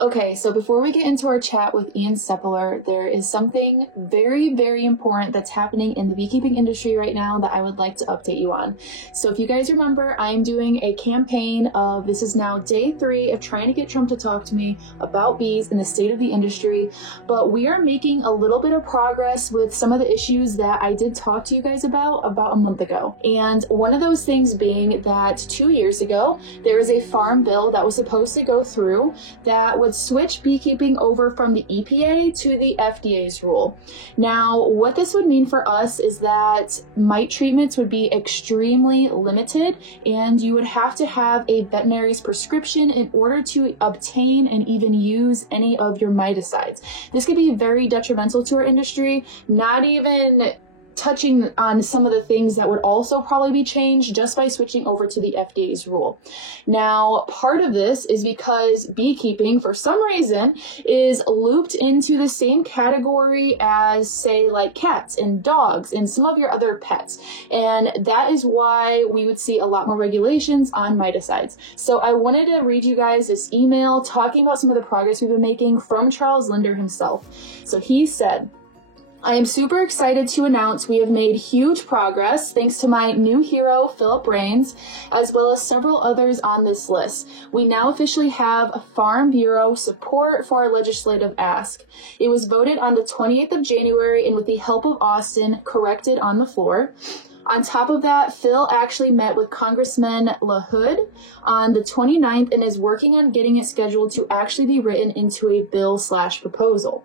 Okay, so before we get into our chat with Ian Seppeler, there is something very, very important that's happening in the beekeeping industry right now that I would like to update you on. So if you guys remember, I'm doing a campaign of, this is now day 3 of trying to get Trump to talk to me about bees and the state of the industry, but we are making a little bit of progress with some of the issues that I did talk to you guys about a month ago. And one of those things being that 2 years ago, there was a farm bill that was supposed to go through that would switch beekeeping over from the EPA to the FDA's rule. Now, what this would mean for us is that mite treatments would be extremely limited, and you would have to have a veterinary's prescription in order to obtain and even use any of your miticides. This could be very detrimental to our industry, not even touching on some of the things that would also probably be changed just by switching over to the FDA's rule. Now, part of this is because beekeeping, for some reason, is looped into the same category as, say, like cats and dogs and some of your other pets. And that is why we would see a lot more regulations on miticides. So I wanted to read you guys this email talking about some of the progress we've been making from Charles Linder himself. So he said, I am super excited to announce we have made huge progress thanks to my new hero, Philip Rains, as well as several others on this list. We now officially have a Farm Bureau support for our legislative ask. It was voted on the 28th of January and with the help of Austin, corrected on the floor. On top of that, Phil actually met with Congressman LaHood on the 29th and is working on getting it scheduled to actually be written into a bill/proposal.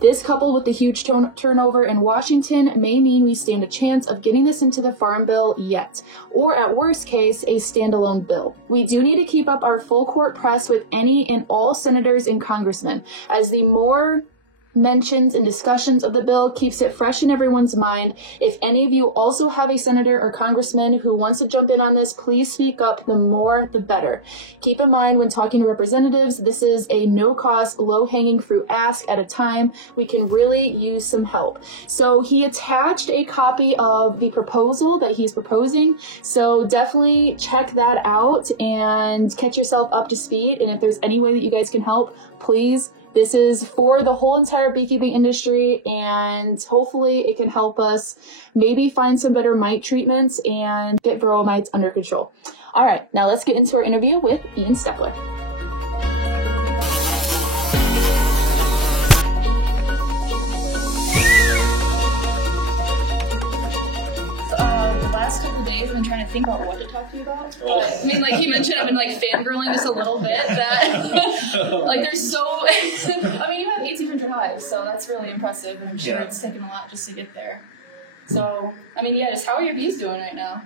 This, coupled with the huge turnover in Washington, may mean we stand a chance of getting this into the Farm Bill yet, or at worst case, a standalone bill. We do need to keep up our full court press with any and all senators and congressmen, as the more mentions and discussions of the bill keeps it fresh in everyone's mind. If any of you also have a senator or congressman who wants to jump in on this, please speak up. The more, the better. Keep in mind when talking to representatives, this is a no-cost, low-hanging fruit ask at a time. We can really use some help. So he attached a copy of the proposal that he's proposing. So definitely check that out and catch yourself up to speed. And if there's any way that you guys can help, please. This is for the whole entire beekeeping industry, and hopefully it can help us maybe find some better mite treatments and get varroa mites under control. All right, now let's get into our interview with Ian Seppeler. Last couple days I've been trying to think about what to talk to you about. I mean, like you mentioned, I've been like fangirling just a little bit that like there's so I mean, you have 1,800 hives, so that's really impressive, and I'm sure it's taken a lot just to get there. So, I mean, just how are your bees doing right now?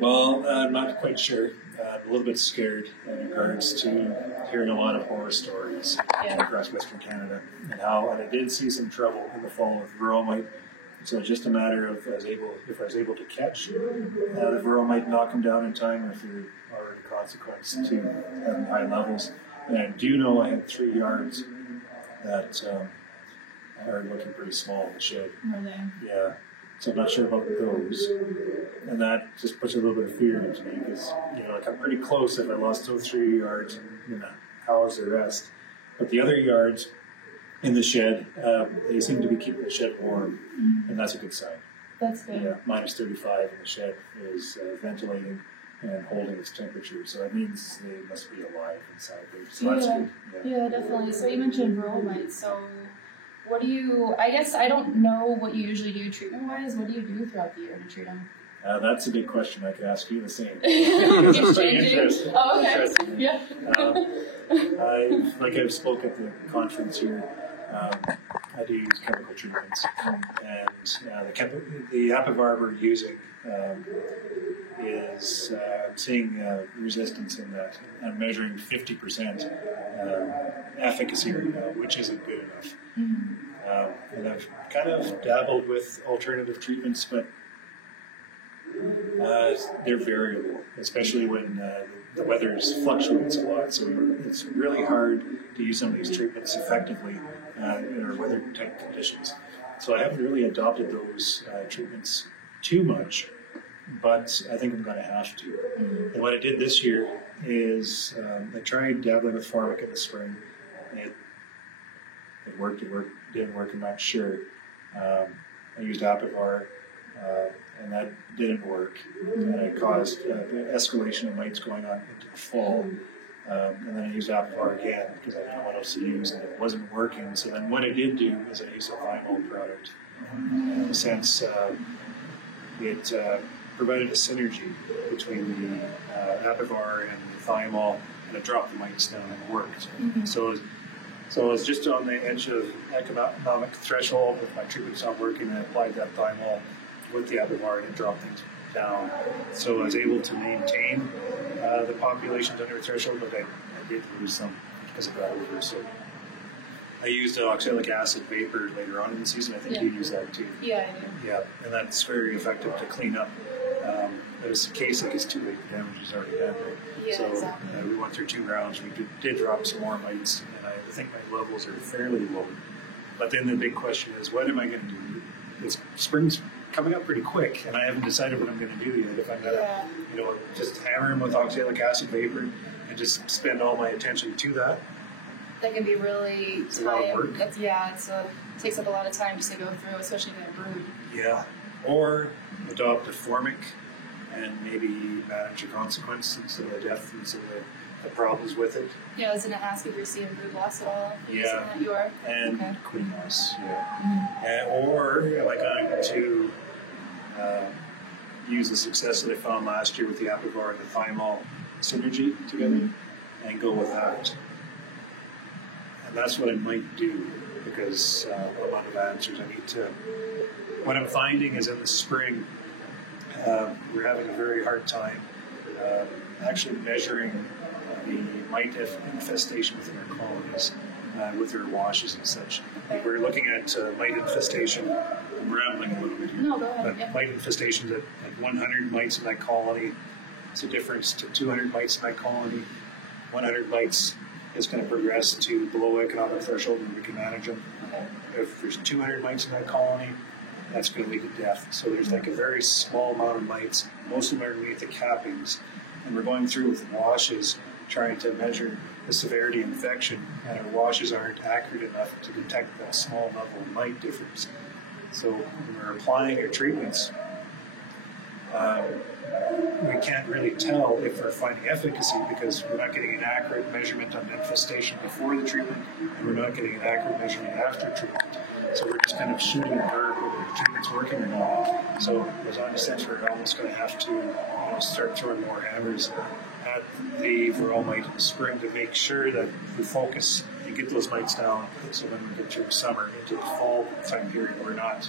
Well, I'm not quite sure. I'm a little bit scared in regards to hearing a lot of horror stories across Western Canada, and I did see some trouble in the fall with varroa mite. So it's just a matter of if I was able to catch the varroa mite, knock them down in time, or if there are any consequence to having high levels. And I do know I have 3 yards that are looking pretty small in the shed. Are they? Yeah. So I'm not sure about those. And that just puts a little bit of fear into me because, like I'm pretty close if I lost those 3 yards, how is the rest? But the other yards in the shed, they seem to be keeping the shed warm, and that's a good sign. That's good. Yeah, minus 35 in the shed is ventilating and holding its temperature, so that means they must be alive inside there. So that's good. Yeah, definitely. So you mentioned varroa mites. So what do you? I guess I don't know what you usually do treatment-wise. What do you do throughout the year to treat them? That's a good question. I could ask you the same. Keeps changing. Oh, okay. Yeah. I've spoke at the conference here. I do use chemical treatments, and the Apivar we're using is seeing resistance in that. I'm measuring 50% efficacy right now, which isn't good enough. And I've kind of dabbled with alternative treatments, but they're variable, especially when the weather fluctuates a lot. So it's really hard to use some of these treatments effectively in our weather type conditions. So I haven't really adopted those treatments too much, but I think I'm going to have to. And what I did this year is I tried dabbling with Formic in the spring, it worked, didn't work, I'm not sure. I used Apivar, and that didn't work. And it caused escalation of mites going on into the fall. And then I used Apivar again because I didn't know what else to use, and it wasn't working. So then what I did do is I used a Thymol product. And in a sense, it provided a synergy between the Apivar and the Thymol, and it dropped the mites down and it worked. Mm-hmm. So it was just on the edge of economic threshold with my treatments not working, and I applied that Thymol with the Apivar and it dropped things down. So I was able to maintain the populations under threshold, but I did lose some because of that reversal. I used oxalic acid vapor later on in the season. I think you use that too. Yeah, I do. Yeah, and that's very effective to clean up. But it's the case like it's too late. The damage is already done. Right? Yeah, so exactly. We went through 2 rounds. We did drop some more mites, and I think my levels are fairly low. But then the big question is, what am I going to do? It's spring's coming up pretty quick, and I haven't decided what I'm going to do yet. If I'm going to, just hammer them with oxalic acid vapor and just spend all my attention to that. That can be really It's a lot of work. It takes up a lot of time just to go through, especially that brood. Yeah. Or adopt a formic and maybe manage the consequence instead of the death, instead of the problems with it. Yeah, I was going to ask if you're seeing brood loss at all. Yeah. You are? And okay. queen loss, yeah. Or am I going to use the success that I found last year with the Apivar and the Thymol synergy together and go with that? And that's what I might do because I'm out of answers. I need to. What I'm finding is in the spring, we're having a very hard time actually measuring the mite infestation within our colonies with their washes and such. Like we're looking at mite infestation. I'm rambling a little bit here. No, go ahead. But mite infestation at like 100 mites in that colony. It's a difference to 200 mites in that colony. 100 mites is going to progress to below economic threshold and we can manage them. Okay. If there's 200 mites in that colony, that's going to lead to death. So there's like a very small amount of mites. Most of them are underneath the cappings. And we're going through with washes trying to measure the severity of infection, and our washes aren't accurate enough to detect that small level of mite difference. So when we're applying our treatments, we can't really tell if we're finding efficacy because we're not getting an accurate measurement on infestation before the treatment, and we're not getting an accurate measurement after treatment. So we're just kind of shooting in the dark whether the treatment's working or not. So there's on a sense we're almost going to have to start throwing more hammers at the varroa mite in the spring to make sure that we focus and get those mites down. So when we get through summer into the fall time period, we're not,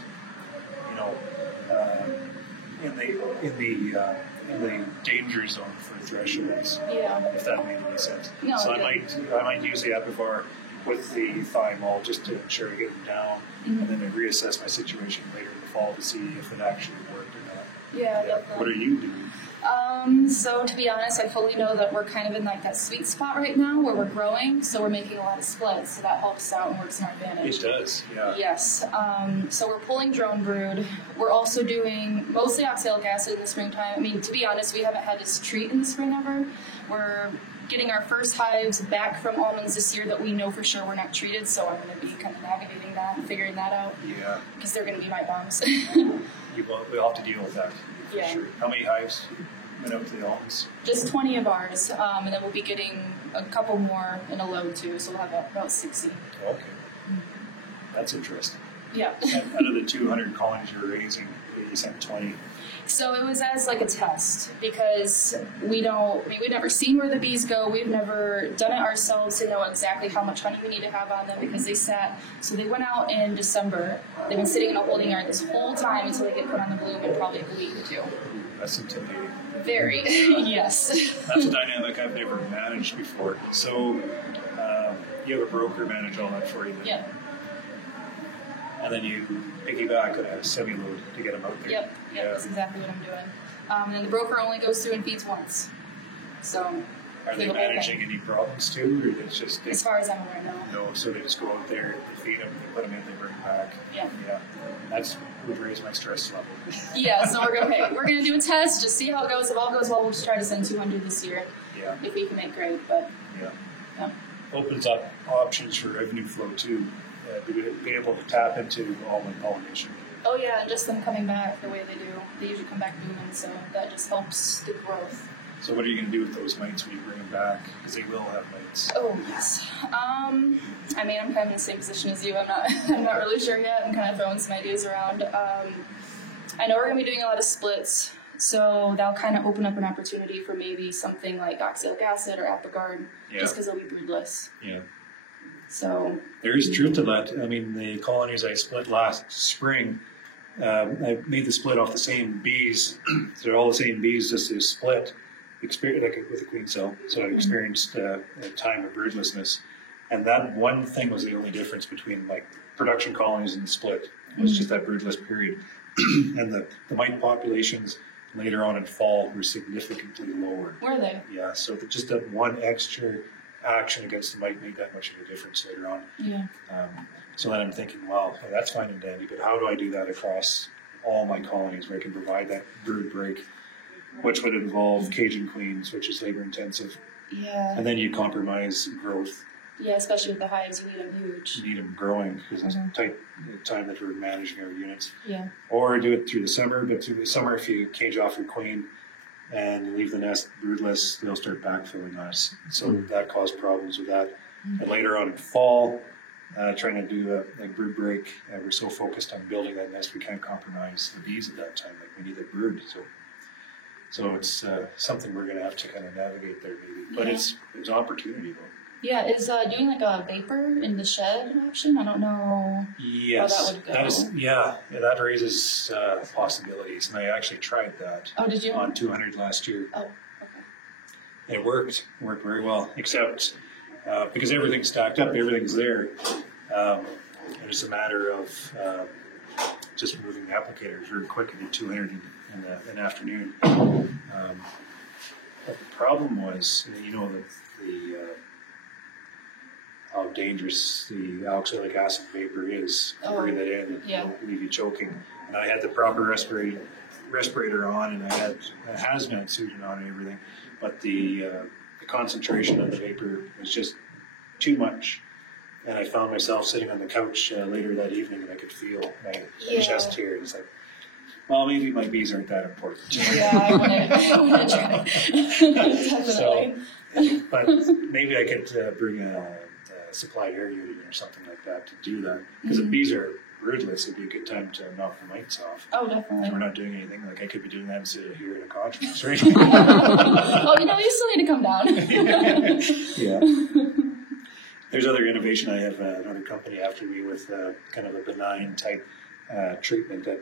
in the danger zone for thresholds. Yeah. If that made any sense. No, so I might use the Apivar with the Thymol just to ensure I get them down, and then I reassess my situation later in the fall to see if it actually worked or not. Yeah, definitely. What are you doing? So to be honest, I fully know that we're kind of in like that sweet spot right now where we're growing, so we're making a lot of splits, so that helps out and works in our advantage. It does, yeah. Yes. So we're pulling drone brood. We're also doing mostly oxalic acid in the springtime. I mean, to be honest, we haven't had this treat in the spring ever. We're getting our first hives back from almonds this year that we know for sure we're not treated, so I'm going to be kind of navigating that and figuring that out. Yeah. Because they're going to be mite bombs. We'll have to deal with that. For Yeah. sure. How many hives went out to the almonds? Just 20 of ours, and then we'll be getting a couple more in a load too, so we'll have about 60. Okay. That's interesting. Yeah. Out of the 200 colonies you're raising, you sent 20. So it was as like a test because we've never seen where the bees go. We've never done it ourselves to know exactly how much honey we need to have on them because they went out in December. They've been sitting in a holding yard this whole time until they get put on the bloom in probably a week or two. That's intimidating. Very, yes. That's a dynamic I've never managed before. So you have a broker manage all that for you. Then. Yeah. And then you piggyback on a semi-load to get them out there. Yep, Yeah. that's exactly what I'm doing. And then the broker only goes through and feeds once. So. Are they managing any problems too, or it's just as far as I'm aware, no. No, so they just go out there, they feed them, they put them in, they bring them back. Yeah. That would raise my stress level. Yeah, so we're gonna do a test, just see how it goes. If all goes well, we'll just try to send 200 this year. Yeah. If we can make great, but Yeah. yeah. opens up options for revenue flow too, to be able to tap into almond pollination. Oh yeah, and just them coming back the way they do. They usually come back booming, so that just helps the growth. So what are you going to do with those mites when you bring them back? Because they will have mites. Oh yes. I mean, I'm kind of in the same position as you. I'm not really sure yet. I'm kind of throwing some ideas around. I know we're going to be doing a lot of splits, so that'll kind of open up an opportunity for maybe something like oxalic acid or Apigard, just because they'll be broodless. Yeah. So there is truth to that. I mean, the colonies I split last spring, I made the split off the same bees. So they're all the same bees, just a split. Like with a queen cell, so I experienced a time of broodlessness, and that one thing was the only difference between like production colonies and split. It was just that broodless period, and the mite populations later on in fall were significantly lower. Were they? Yeah, so just that one extra action against the mite made that much of a difference later on. Yeah. So then I'm thinking, well, that's fine and dandy, but how do I do that across all my colonies where I can provide that brood break? Which would involve Cajun queens, which is labor intensive. Yeah. And then you compromise growth. Yeah, especially with the hives, you need them huge. You need them growing because it's tight time that we're managing our units. Yeah. Or do it through the summer, but through the summer, if you cage off your queen and leave the nest broodless, they'll start backfilling on us. So that caused problems with that. And later on in fall, trying to do a brood break, we're so focused on building that nest, we can't compromise the bees at that time. Like we need that brood. So it's something we're going to have to kind of navigate there, maybe. But it's opportunity, though. Yeah, is doing like a vapor in the shed an option? I don't know yes, how that would go. That raises possibilities. And I actually tried that did you? On 200 last year. Oh, okay. It worked very well, except because everything's stacked up, everything's there. It's a matter of just moving the applicators very quick and do 200 in the afternoon. But the problem was, how dangerous the oxalic acid vapor is to breathe it in and leave you choking. And I had the proper respirator on, and I had a hazmat suit on and everything, but the concentration of the vapor was just too much. And I found myself sitting on the couch later that evening, and I could feel my chest tear. It's like, well, maybe my bees aren't that important. Yeah, I want to try. Definitely. But maybe I could bring a supplied air unit or something like that to do that. Because if bees are broodless, it'd be a good time to knock the mites off. Oh, definitely. So we're not doing anything. Like I could be doing that instead of here in a conference, right? Well, you still need to come down. Yeah. There's other innovation. I have another company after me with kind of a benign type treatment that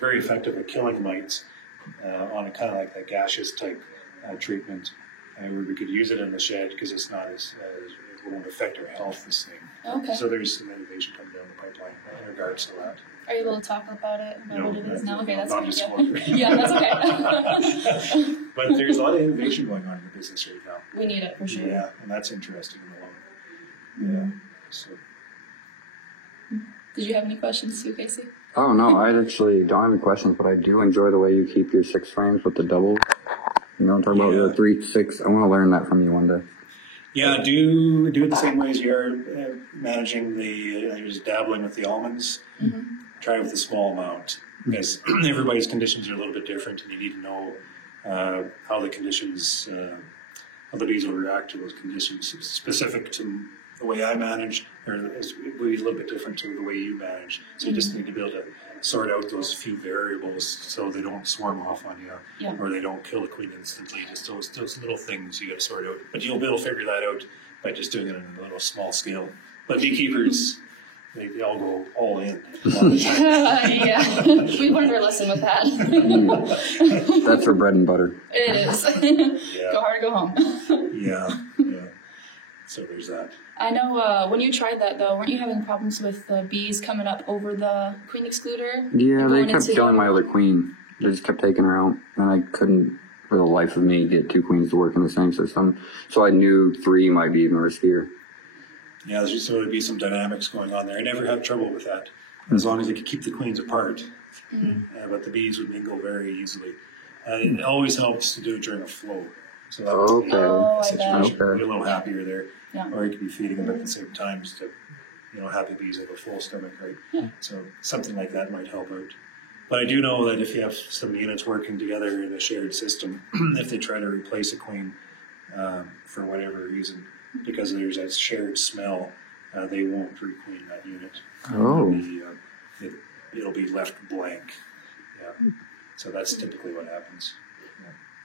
very effective at killing mites on a kind of like a gaseous type treatment, where we could use it in the shed because it's not as it won't affect our health the same. Okay. So there's some innovation coming down the pipeline in regards to that. Are you able to talk about it? No, what it is now? Okay, that's non-disclosure. Yeah, that's okay. But there's a lot of innovation going on in the business right now. We need it for sure. Yeah, and that's interesting in the long run. Yeah. So. Did you have any questions too, Casey? Oh, no, I actually don't have any questions, but I do enjoy the way you keep your 6 frames with the double. You know, talk about your 3, 6. I want to learn that from you one day. Yeah, do it the same way as you are managing just dabbling with the almonds. Mm-hmm. Try it with a small amount because everybody's conditions are a little bit different, and you need to know how the conditions, how the bees will react to those conditions. Specific to the way I manage, or it will be a little bit different to the way you manage. So you just need to be able to sort out those few variables so they don't swarm off on you, or they don't kill the queen instantly. Just those little things you got to sort out. But you'll be able to figure that out by just doing it on a little small scale. But beekeepers, they all go all in. Yeah, we learned our lesson with that. That's our bread and butter. It is. Yeah. Go hard or go home. Yeah. So there's that. I know when you tried that, though, weren't you having problems with the bees coming up over the queen excluder? Yeah, they kept killing my other queen. They just kept taking her out, and I couldn't, for the life of me, get 2 queens to work in the same system. So I knew 3 might be even riskier. Yeah, there's just sort of be some dynamics going on there. I never had trouble with that, as long as I could keep the queens apart. Mm-hmm. But the bees would mingle very easily. It always helps to do it during a flow. So that would be Okay. a situation. Okay. Be a little happier there. Yeah. Or you could be feeding them at the same time just to, happy bees have a full stomach, right? Yeah. So something like that might help out. But I do know that if you have some units working together in a shared system, if they try to replace a queen for whatever reason, because there's that shared smell, they won't requeen that unit. Oh. It'll be left blank. Yeah. So that's typically what happens.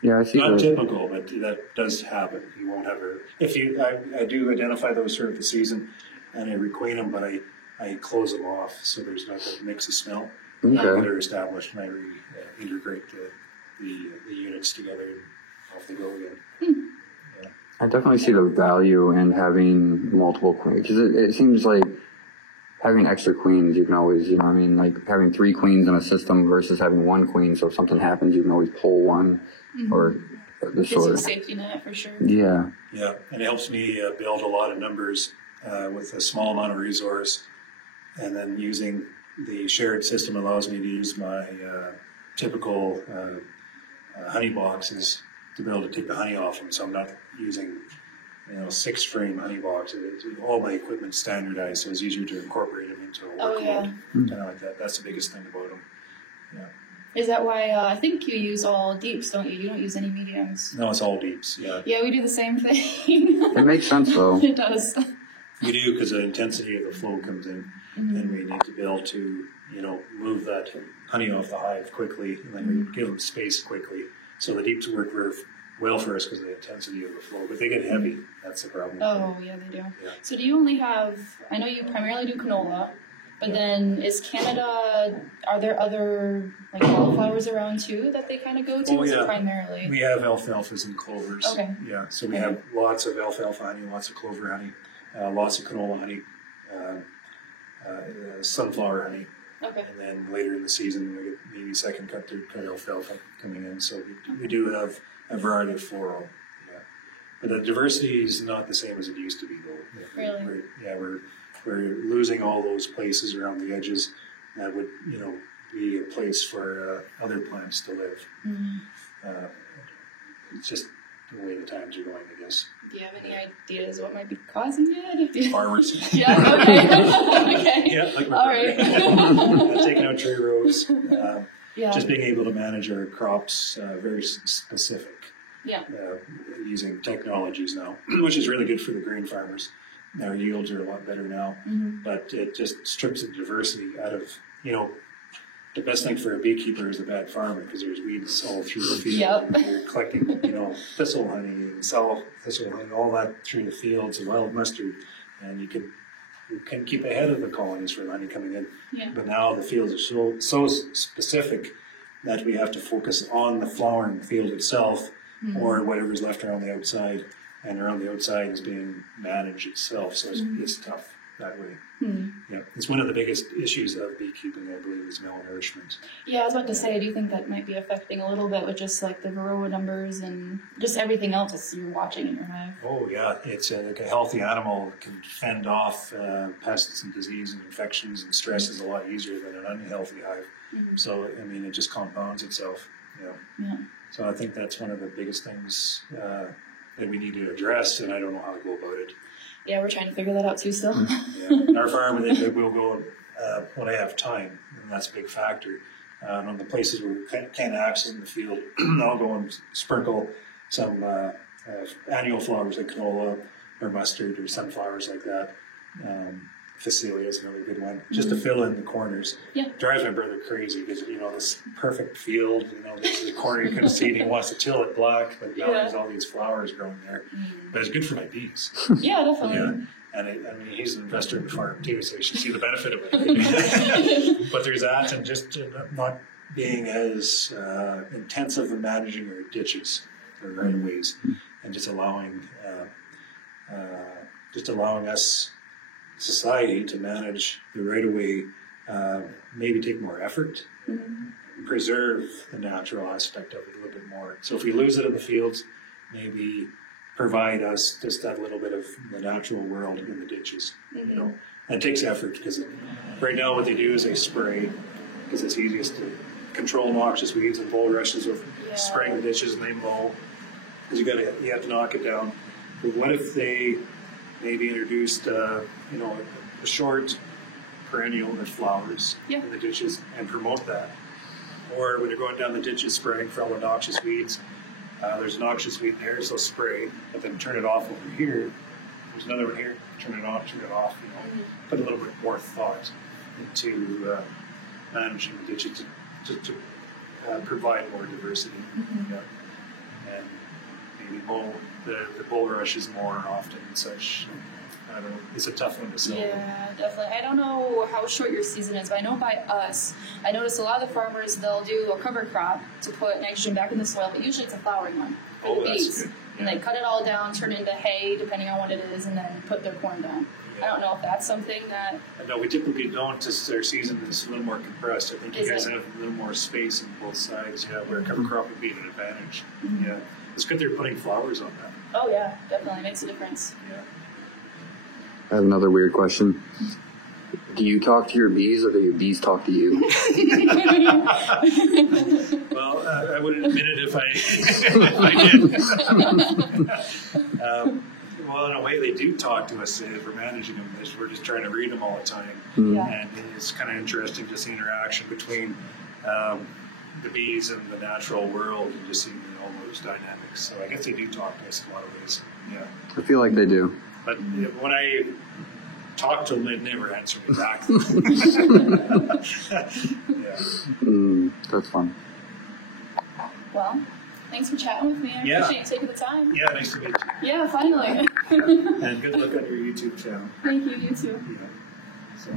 Yeah, I see Not that. typical, but that does happen. You won't have I do identify those throughout the season, and I requeen them, but I close them off so there's not that mix of smell. Okay. They're established, and I integrate the units together, and off they go again. I definitely see the value in having multiple queens, because it seems like having extra queens, you can always, like having 3 queens in a system versus having 1 queen, so if something happens, you can always pull one, or the Gives you a sort. safety net for sure. Yeah. Yeah, and it helps me build a lot of numbers with a small amount of resource, and then using the shared system allows me to use my typical honey boxes to be able to take the honey off them. So I'm not using 6-frame honey boxes. All my equipment's standardized, so it's easier to incorporate them into a workload. Kind of like that. That's the biggest thing about them. Yeah. Is that why I think you use all deeps, don't you? You don't use any mediums. No, it's all deeps. Yeah. Yeah, we do the same thing. It makes sense, though. It does. We do, because the intensity of the flow comes in, and we need to be able to, move that honey off the hive quickly, and then we give them space quickly. So the deeps work very well for us because of the intensity of the flow, but they get heavy. That's the problem. Oh, yeah, they do. Yeah. So do you only have, I know you primarily do canola, but then is Canada, are there other like wildflowers around too that they kind of go to? Oh, Is yeah. it primarily? We have alfalfas and clovers. Okay. Yeah, so we have lots of alfalfa honey, lots of clover honey, lots of canola honey, sunflower honey. Okay. And then later in the season, we get maybe second cut, third cut alfalfa coming in. So we do have a variety of floral. Yeah. But the diversity is not the same as it used to be, though. Really? We're losing all those places around the edges that would, be a place for other plants to live. It's just the way the times are going, I guess. Do you have any ideas what might be causing it? Farmers. Yeah, okay. Okay. Yeah, like All right. taking out tree rows. Yeah. Just being able to manage our crops very specific. Yeah. Using technologies now, which is really good for the grain farmers. Our yields are a lot better now, but it just strips the diversity out of, the best thing for a beekeeper is a bad farmer, because there's weeds all through the field. Yep. You're collecting, thistle honey and sow thistle honey, all that through the fields, and wild mustard, and you can keep ahead of the colonies for the honey coming in. Yeah. But now the fields are so specific that we have to focus on the flowering field itself, or whatever's left around the outside, and around the outside is being managed itself. So it's tough that way. Yeah, it's one of the biggest issues of beekeeping, I believe, is malnourishment. Yeah, I was about to say, I do think that might be affecting a little bit with just like the varroa numbers and just everything else that you're watching in your hive. Oh yeah, it's like a healthy animal can fend off pests and disease and infections and stresses a lot easier than an unhealthy hive. So it just compounds itself. Yeah. So I think that's one of the biggest things that we need to address, and I don't know how to go about it. Yeah, we're trying to figure that out too still. In our farm, they will go when I have time, and that's a big factor. On the places where we can't access in the field, I'll go and sprinkle some annual flowers like canola or mustard or sunflowers like that. Phacelia is another good one, just to fill in the corners. Yeah. Drives my brother crazy because, this perfect field, this is a corner you couldn't see, and he wants to till it black, but now there's all these flowers growing there. But it's good for my bees. Yeah, definitely. Yeah. And he's an investor in the farm too, so he should see the benefit of it. But there's that, and just not being as intensive in managing our ditches or right of ways, and just allowing us, society, to manage the right of way, maybe take more effort, preserve the natural aspect of it a little bit more. So if we lose it in the fields, maybe provide us just that little bit of the natural world in the ditches. And it takes effort, because right now what they do is they spray, because it's easiest to control noxious weeds and bulrushes with spraying the ditches, and they mow. because you have to knock it down. But what if they maybe introduced, a short perennial with flowers in the ditches and promote that? Or when you're going down the ditches spraying for all the noxious weeds, there's a noxious weed there, so spray, but then turn it off over here. There's another one here, turn it off, put a little bit more thought into managing the ditches to provide more diversity. And maybe mow the bulrushes more often and such. I don't know. It's a tough one to sell. Yeah, definitely. I don't know how short your season is, but I know by us, I notice a lot of the farmers, they'll do a cover crop to put nitrogen back in the soil, but usually it's a flowering one for the bees. That's good. And they cut it all down, turn it into hay, depending on what it is, and then put their corn down. I don't know if that's something that... No, we typically don't. Just our season is a little more compressed. I think you guys have a little more space on both sides, where cover crop would be an advantage. Yeah. It's good they're putting flowers on that. Oh, yeah, definitely. Makes a difference. Yeah. I have another weird question. Do you talk to your bees, or do your bees talk to you? Well, I wouldn't admit it if I did. Well, in a way, they do talk to us if we're managing them. We're just trying to read them all the time. And it's kind of interesting to see interaction between the bees and the natural world and just seeing all those dynamics. So I guess they do talk to us in a lot of ways. Yeah. I feel like they do. But when I talk to them, they never answer me back. That's fun. Well, thanks for chatting with me. I appreciate you taking the time. Yeah, nice to meet you. Yeah, finally. And good luck on your YouTube channel. Thank you, you too. Yeah. So.